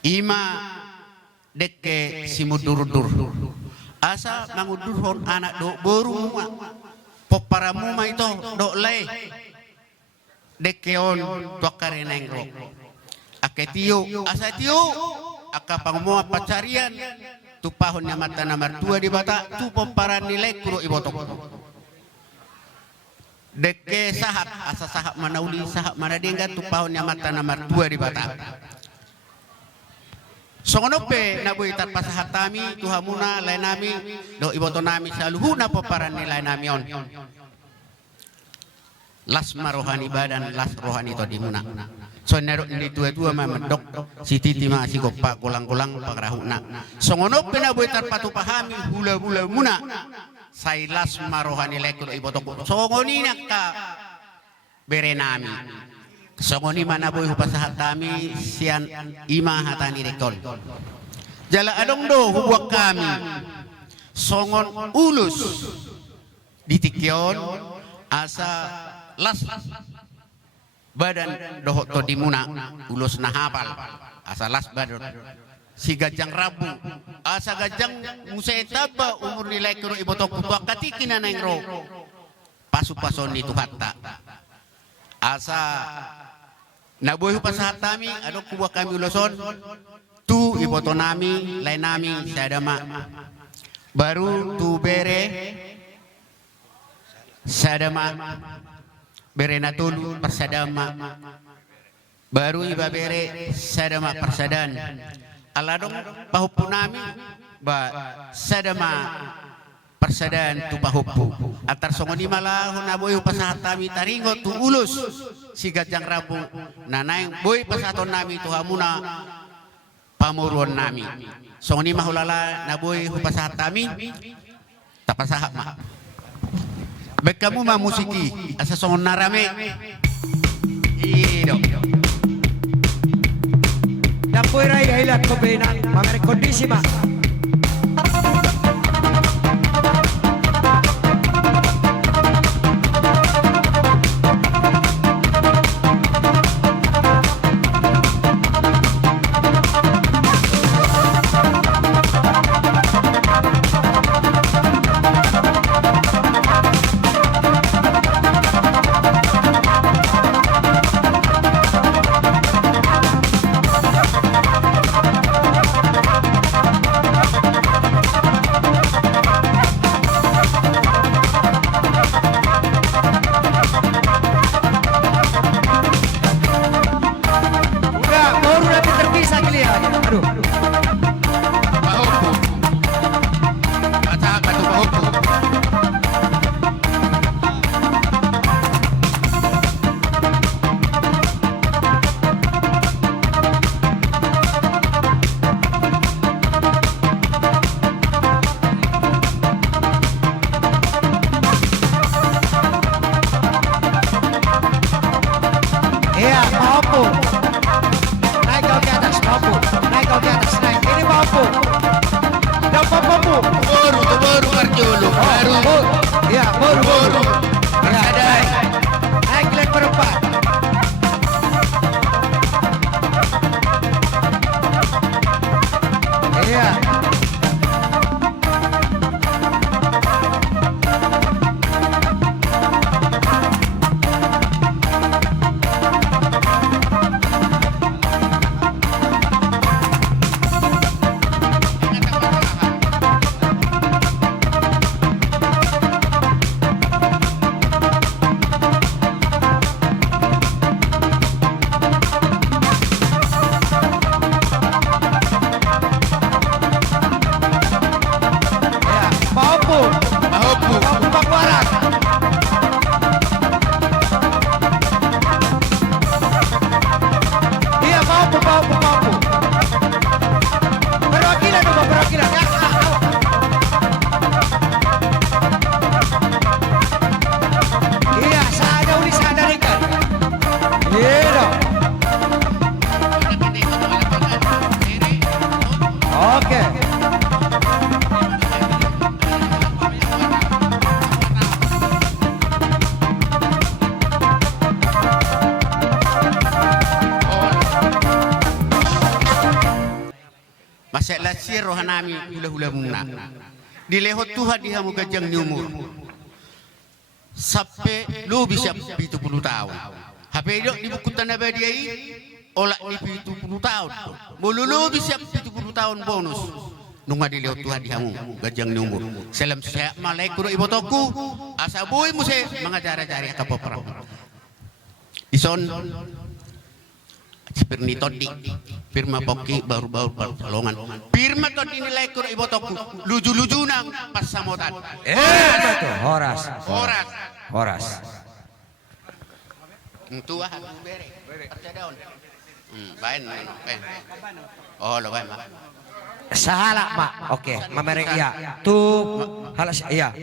Ima dekke simudur-dur. Asa mangudurhon anak do boru poparamu ito do le dekkeon dokare nengro. Aketio asa tio akapangmoa pacarian tupahon nya mata nomor 2 di bata tu poparan nilai kuro ibotok. Dekke sahak asa sahak manauli sahak manadengga tupahon nya mata nomor 2 di bata. Songonope naboy tarpasahatami tuhamuna lainami do iboto nami saluhuna poparan nilai nami on. Las marohani badan las rohani to dimuna. So nero ini tua-tua memedok si titi masih gopak golang-golang pagrahuna. Songonope naboy tarpatu pahami hula-hula muna. Sailas marohani lekul iboto songonina ka berenami. Songoni mana boy hupasahatami sian ima hatani rekol. Jala adong do hubuak kami songon ulus ditikyon asa las badan dohot to dimuna ulus nahapal asa las badan si gajang rabu asa gajang musetaba umur nilai kuro ibotok kutua katikina nengro pasu-pason itu hatta asa naboy pasahatami adok kuwa kami uloson tu iboto nami lain nami sadama baru tu bere sadama bere natul persadama baru iba bere sadama persadan aladong pahupunami ba sadama persadan tu pahupu atar songoni malah naboy pasahatami taringo tu ulus si gajang rabu nanaing boy pasaton nami tu hamuna pamuruan nami songoni mahulala naboy pasahatami tapasahap mah bekamu mah musiki asa songon narame ido Dampoy ray dahilan ko benang mga kondisi ma. masalah sir rohanami hula-hula muna. Dilehot Tuhan di hamu gajang ni umur. Sampai lu bisa 70 tahun. Hape di buku tanah badiai olah ni 70 tahun. Mululu bisa 70 tahun bonus. Nunga dilehot Tuhan di hamu gajang ni umur. Salam saya malaiku ibu toku asa boy muse mengajari-jari kapopra. Ison Pirni todi firma poki baru-baru pertolongan firma todi nilai kur ibu toku luju-luju nang pas samotan betul horas tua bere percaya daun bain oh lo bain salah mak oke mamereng iya tuh halas iya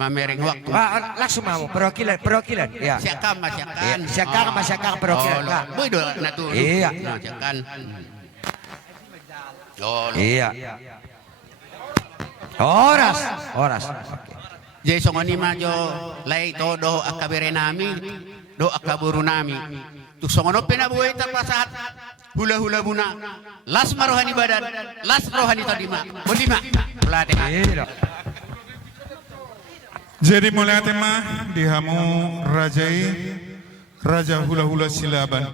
mamereng waktu langsung mau perwakilan iya siakam perwakilan boy do natu iya siakan iya horas jadi songoni majo lai to do akabere nami do akaburu nami tu songono pena buai terpasahat hula-hula buna las marohani badan las rohani tadima bodima pelate jadi mulai tema dihamu raja hula-hula silaban.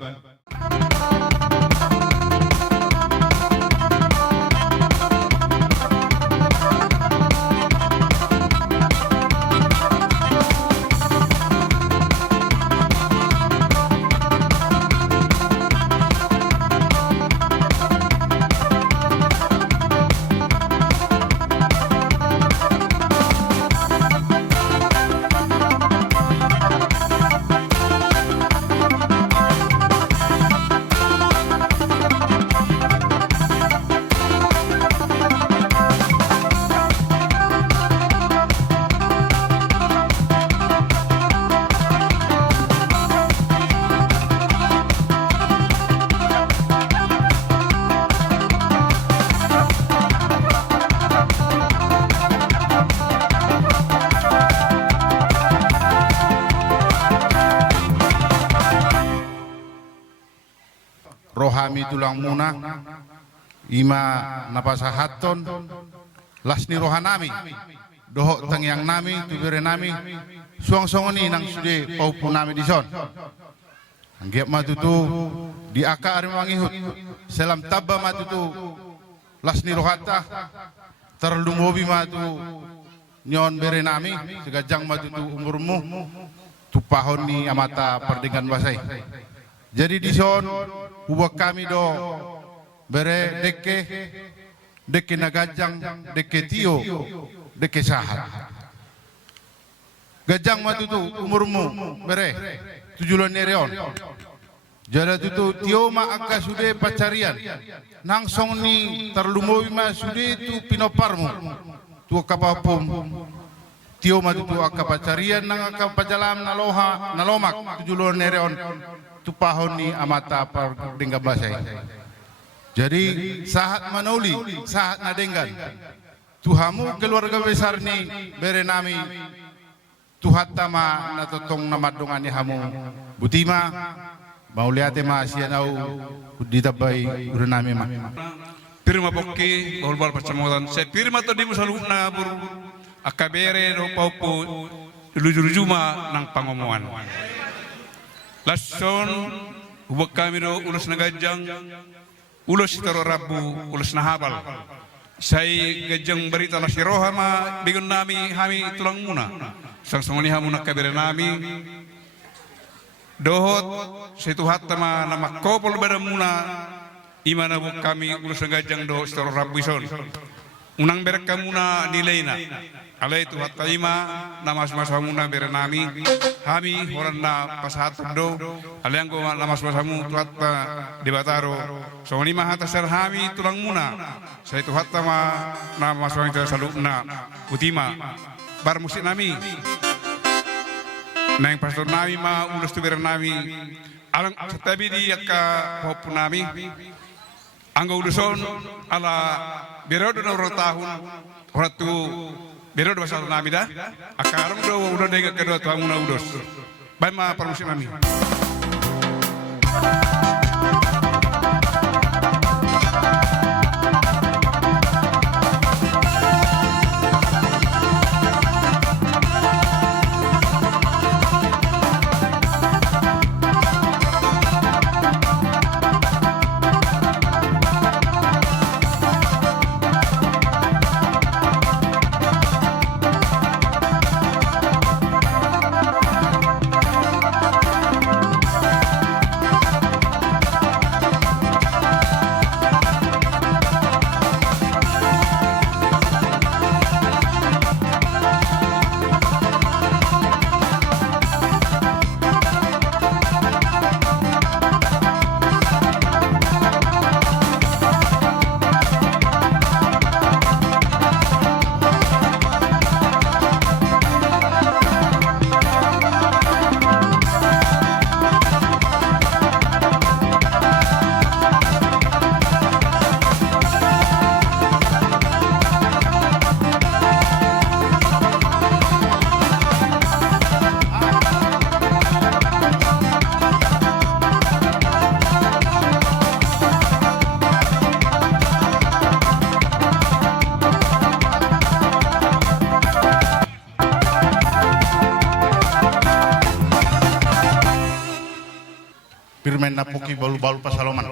Rohami tulang muna ima napasahaton lasni rohanami doho tangyang nami tubere nami suang-songoni nang sude paupu nami dison anggiap matutu di aka ari mangihut selam tabba matutu lasni rohata terlumobi matu nyon bere nami segajang matutu umurmu tupahon ni amata perdingan basai jadi dison ubah kami do bere deke nagajang deke tio deke sahat gajang matutu umurmu bere 7 nereon jada tutu tio ma akka sude pacarian nang song ni terlumowi ma sude tu pinoparmu tu kapapum tio matutu akka pacarian nang akka pajalam nalomak 7 nereon tupahon ni amata par dengga basai. Jadi sahat manuli, sahat nadenggan. Tuhamu keluarga besar ni bere nami tuhat tama natotong namadongani hamu butima mauliate ma sianau ditabai urenami ma. Pirma bokki golbal pacamotan se pirma to dimu saluna bur akabere no paupu lujurujuma nang pangomoan. Lason hubak kami do ulos nagajang ulos taro rabu ulos nahabal sai gajang berita nasiroha ma bigun nami hami tulang muna sang songoni hamu nakabere nami dohot situ hatta ma nama kopol bada muna imana buk kami ulos nagajang do taro rabu ison unang berek kamuna nilaina alai tu hatta ima namas masamuna bere nami hami horanna pasahat do alianggo namas masamu tu hatta debataro songoni ma hatta sar hami tulang muna sai tu hatta ma namas masamuna salukna utima bar musik nami nang pastor nami ma ulus tu bere nami alang tabi di akka hopu nami anggo uluson ala berodo na tahun horatu berodo basal nami dah akarang do udah dega kedua tuang una udos baik ma permusim nami napuki balu-balu pasaloman.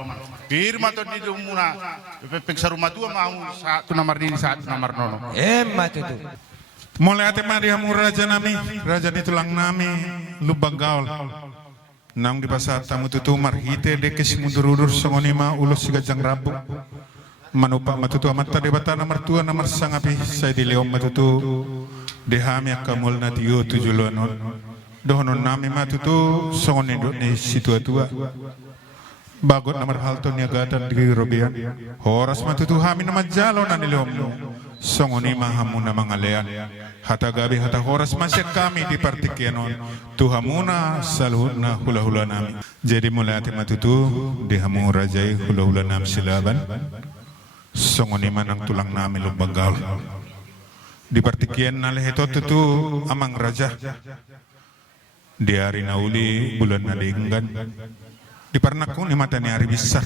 Firma to di muna peksa rumah tua mau satu nomor ini satu nomor nono. Matutu. Mulai ate mariamu raja nami, raja di tulang nami, lubang gaul. Nang di pasar tamu tutu marhite dekes mundur-udur songonima ulos si gajang rabu. Manupa matutu amat tadi bata nomor tua nomor sangapi saya di leom matutu dehami akamul na tiyo tujulonon. Dohonon nami matutu songon ni situa-tua. Bagot nomor halto niagatan di robian. Horas matutu hami nama jalo na nileom no. Songoni mahamu na mangalean. Hata gabi hata horas masih kami di partikianon. Tuhamuna saluhut na hula-hula nami. Jadi mulai ati matutu dihamu rajai hula-hula nami silaban. Songoni manang tulang nami lubang gaul. Di partikian na lehetot itu amang raja. Di hari nauli bulan nadinggan. Di parnakku ni mata ni hari besar.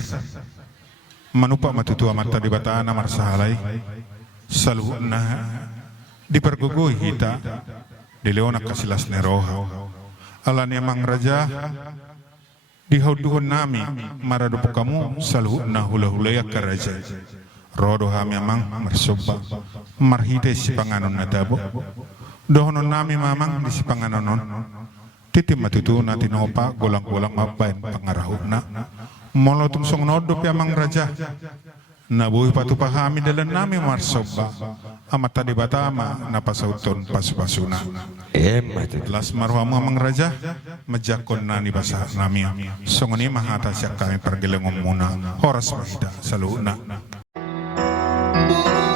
Manupa matutu amata di bataan amar sahalai. Saluhna di pergugui hita di leonak kasilas neroha. Alani amang raja di hauduhon nami maradupu kamu saluhna hula-hulaya ka raja. Rodo hami amang marsoba marhite si panganon na dabo. Dohonon nami mamang di si panganon non. Titim matutu na tinopa golang-golang mapain pangarahuk na. Molo tumsong nodop yamang raja. Nabuhi patupahami dalan nami marsoba. Amat tadi batama napasauton pasu-pasuna. Las marwamu amang raja. Majakon na ni basah nami. Songoni mahata siya kami pergelengong muna. Horas mahida saluna. Bersama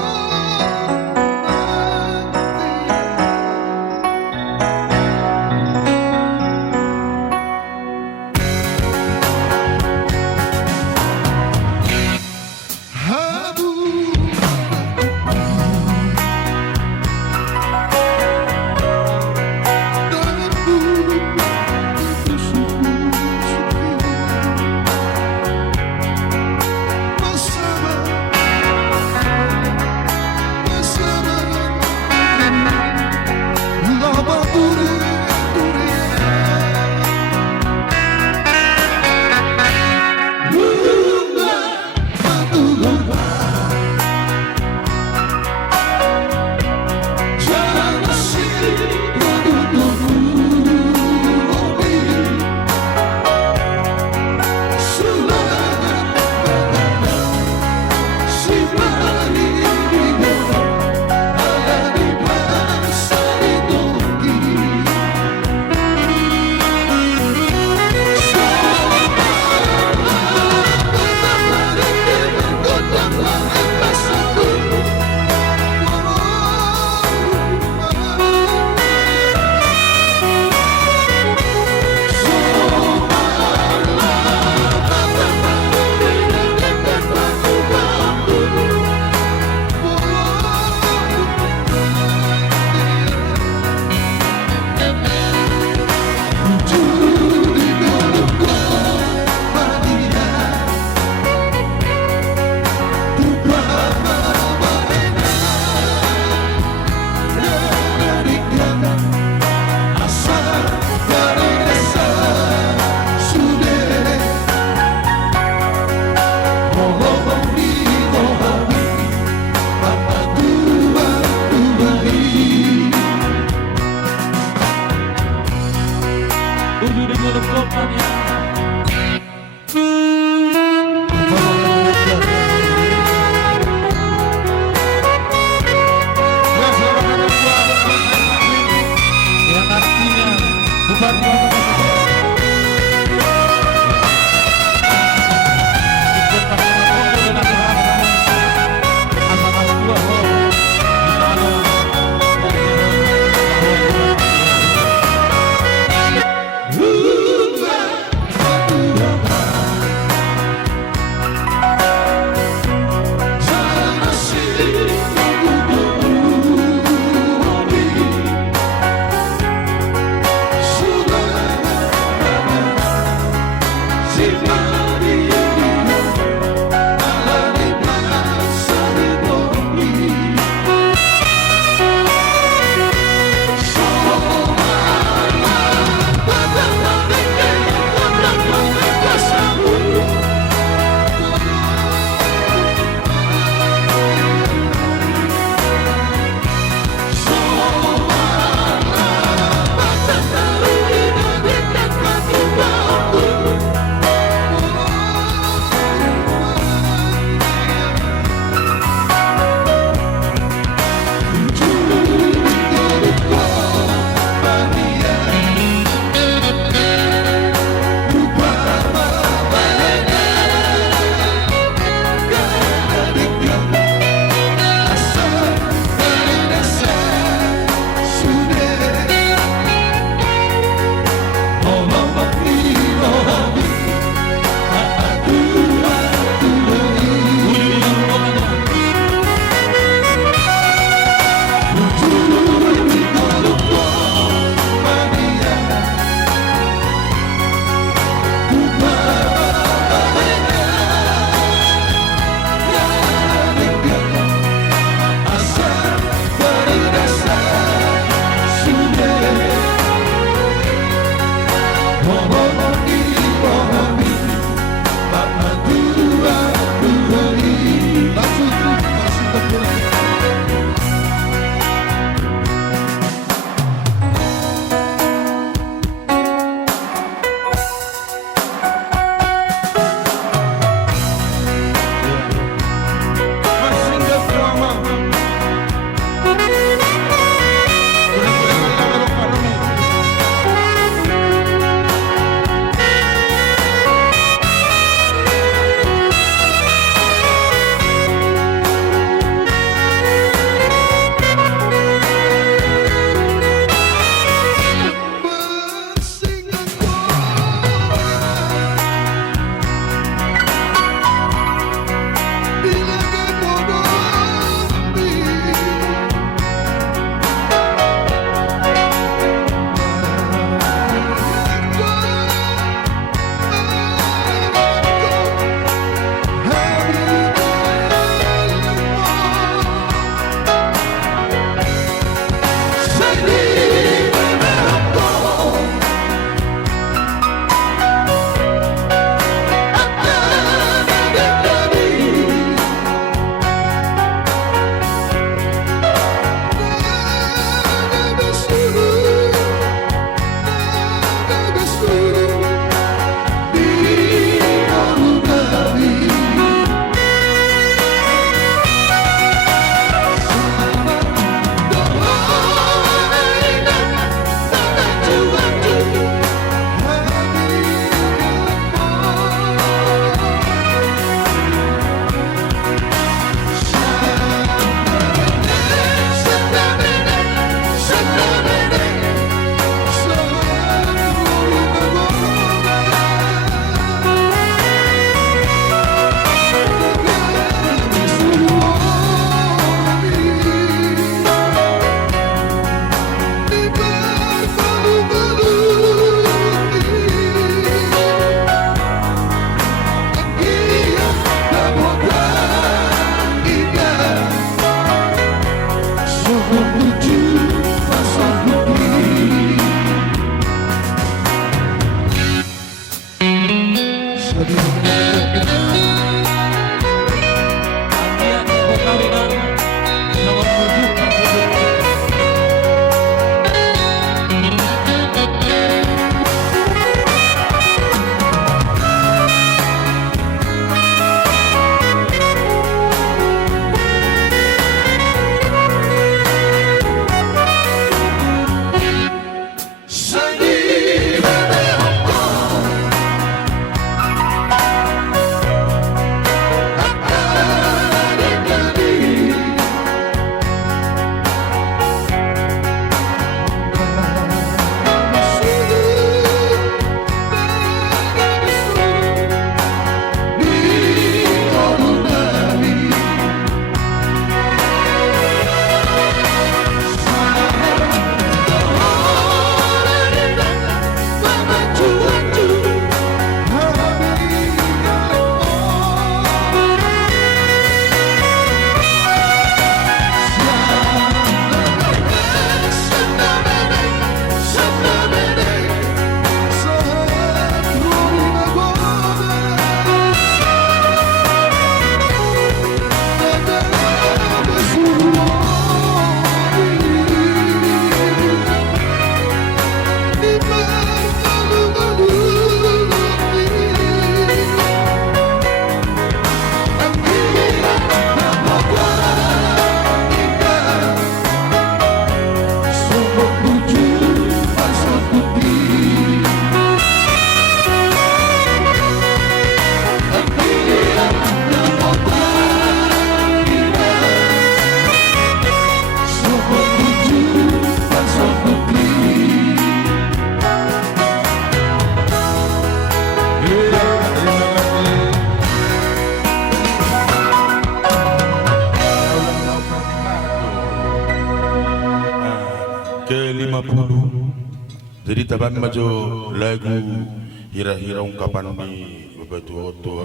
Jadi taban majo lagu hira-hira ungkapan di batu oto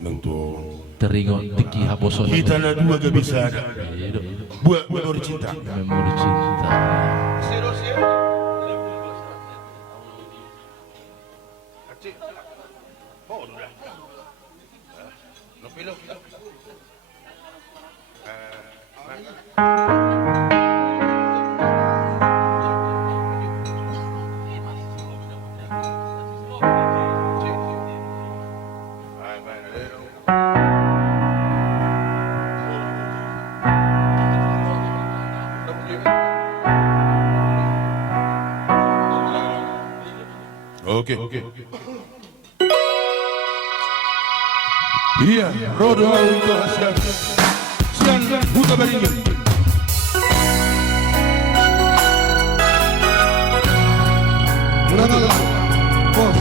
nang tu. Teringot tiki haboso. Kita na dua gak bisa ada. Buat memori cinta. Memori cinta. Oke. Iya, rodo auto asian. Sian buta barinyo. Berapa? Bos.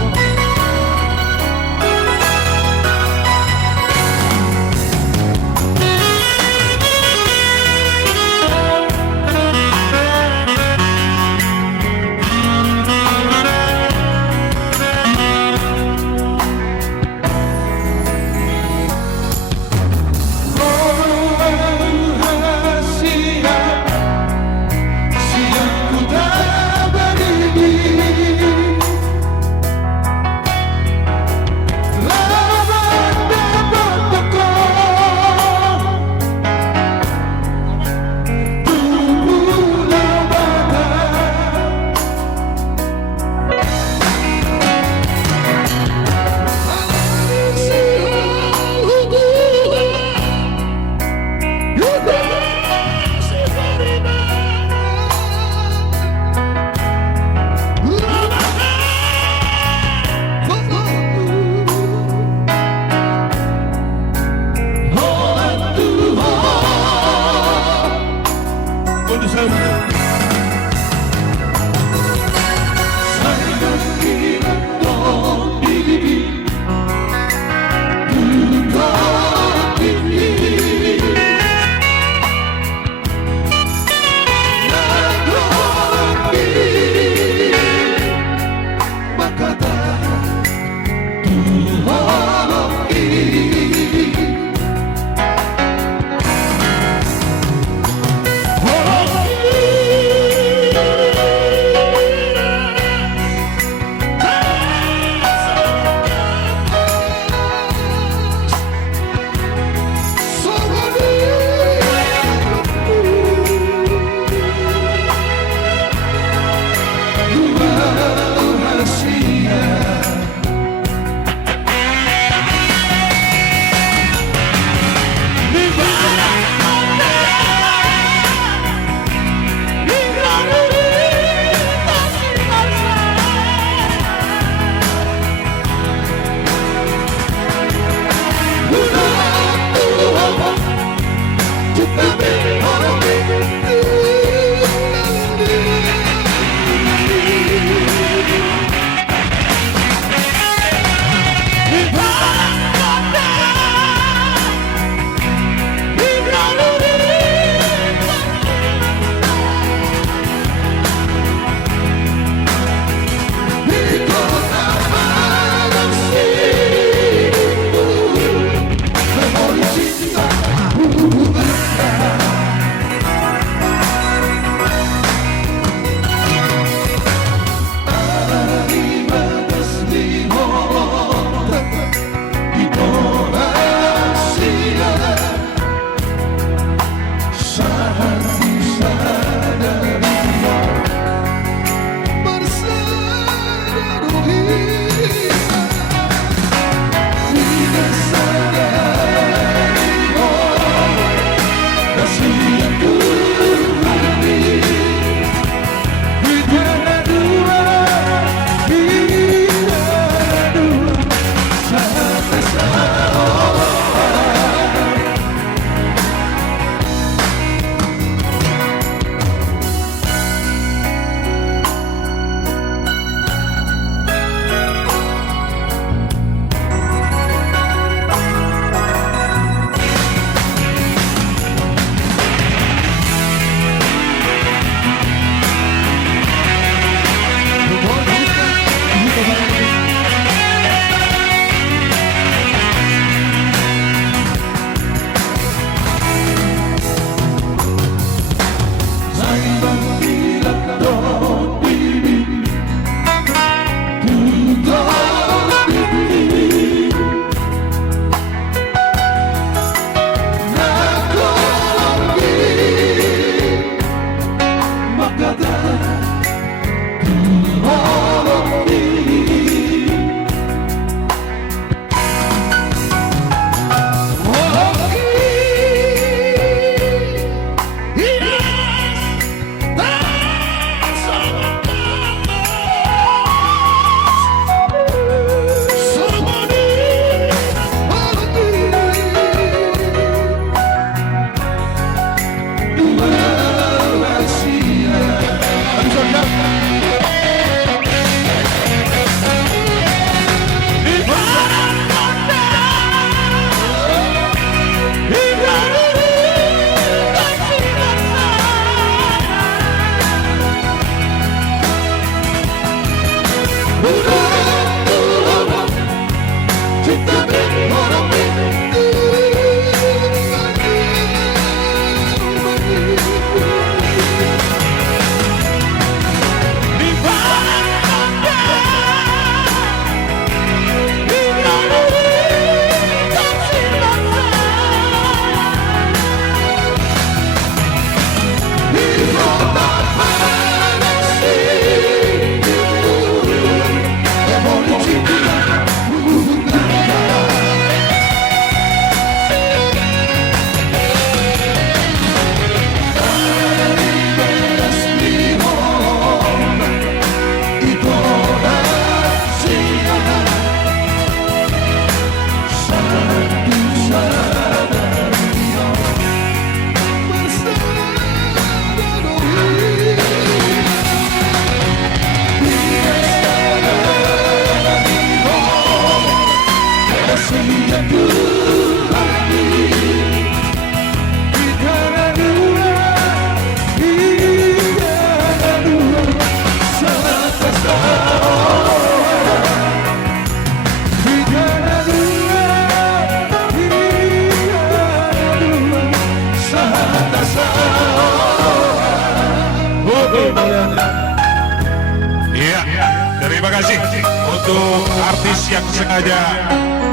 untuk artis yang sengaja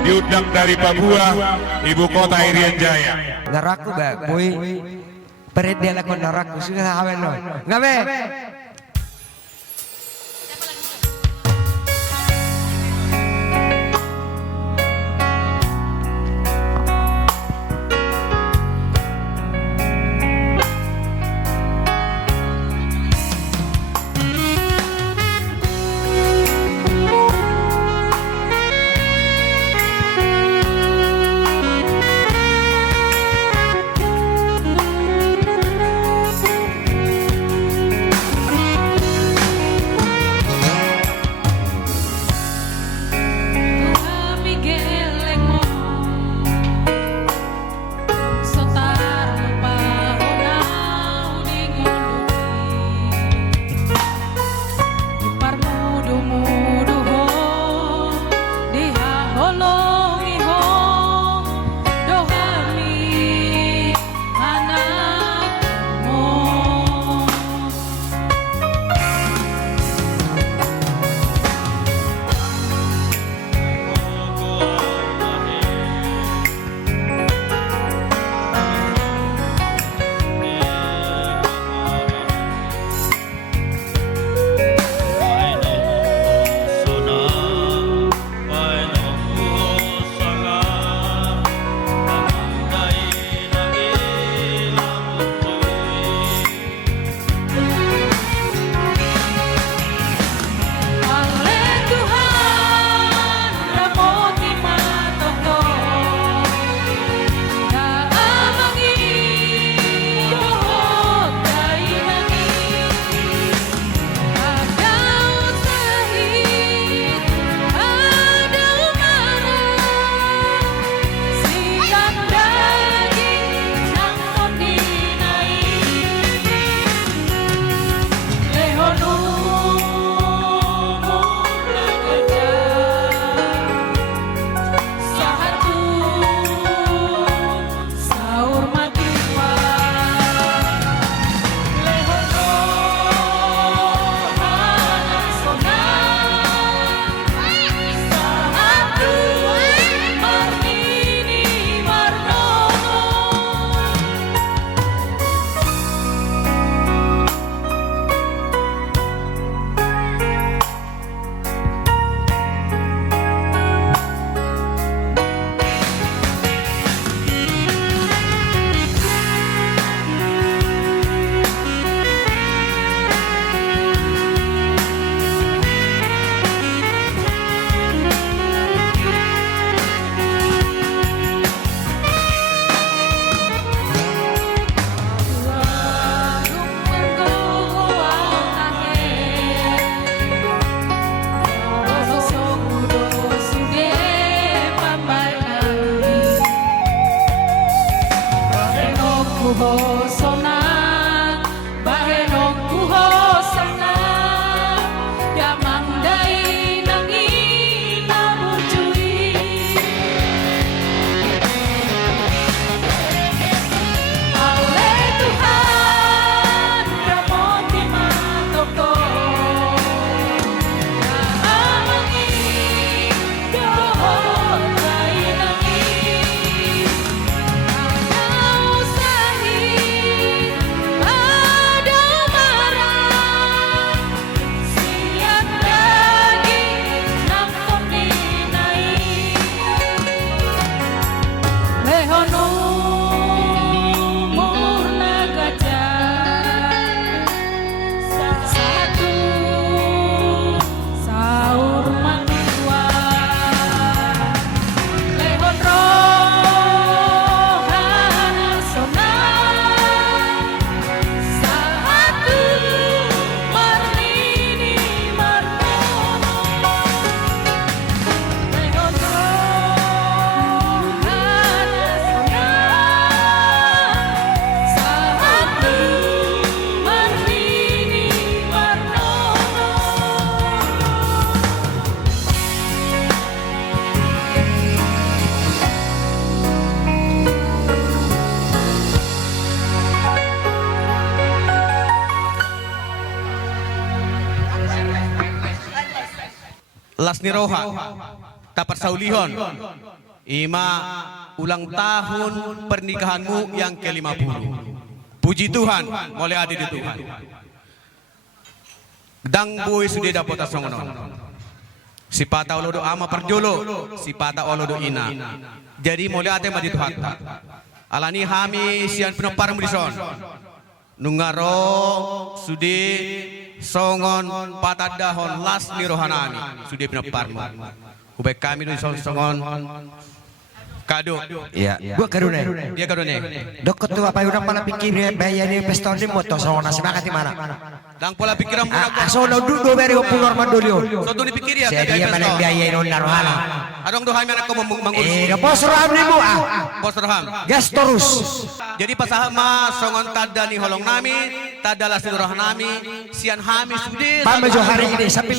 diundang dari Papua, ibu kota Irian Jaya. Naraku ba, boy. Perit dia lakon naraku sudah hawen no. Ngabe. Lasniroha Tapat Saulihon Ima ulang tahun pernikahanmu yang ke-50. Puji Tuhan, oleh adik di Tuhan. Dang boy sudah dapat asongono. Si pata olodo ama perjolo, si pata olodo ina. Jadi mulai ate madi Tuhan. Alani hami sian penopar mudison. Nungaro sudi songon patad dahon las ni rohanami sudi penopar mu. Ubek kami nu songon kado. Iya, gua kadune. Dia kadone. Dok ketua apa udah pala pikir bayar di peston di moto sona semangat di mana? Dang pola pikiran mo na. Asono dudo beri opulor mandolio. So tu dipikir ya. Saya dia mana biaya non narohala. Adong dohay man ako mangurus. Posram ni mo ah. Posroham. Gastorus. Jadi pasahama songon tada ni holong nami, tada las roh nami, sian hami sudi. Pamejo hari ini sapi.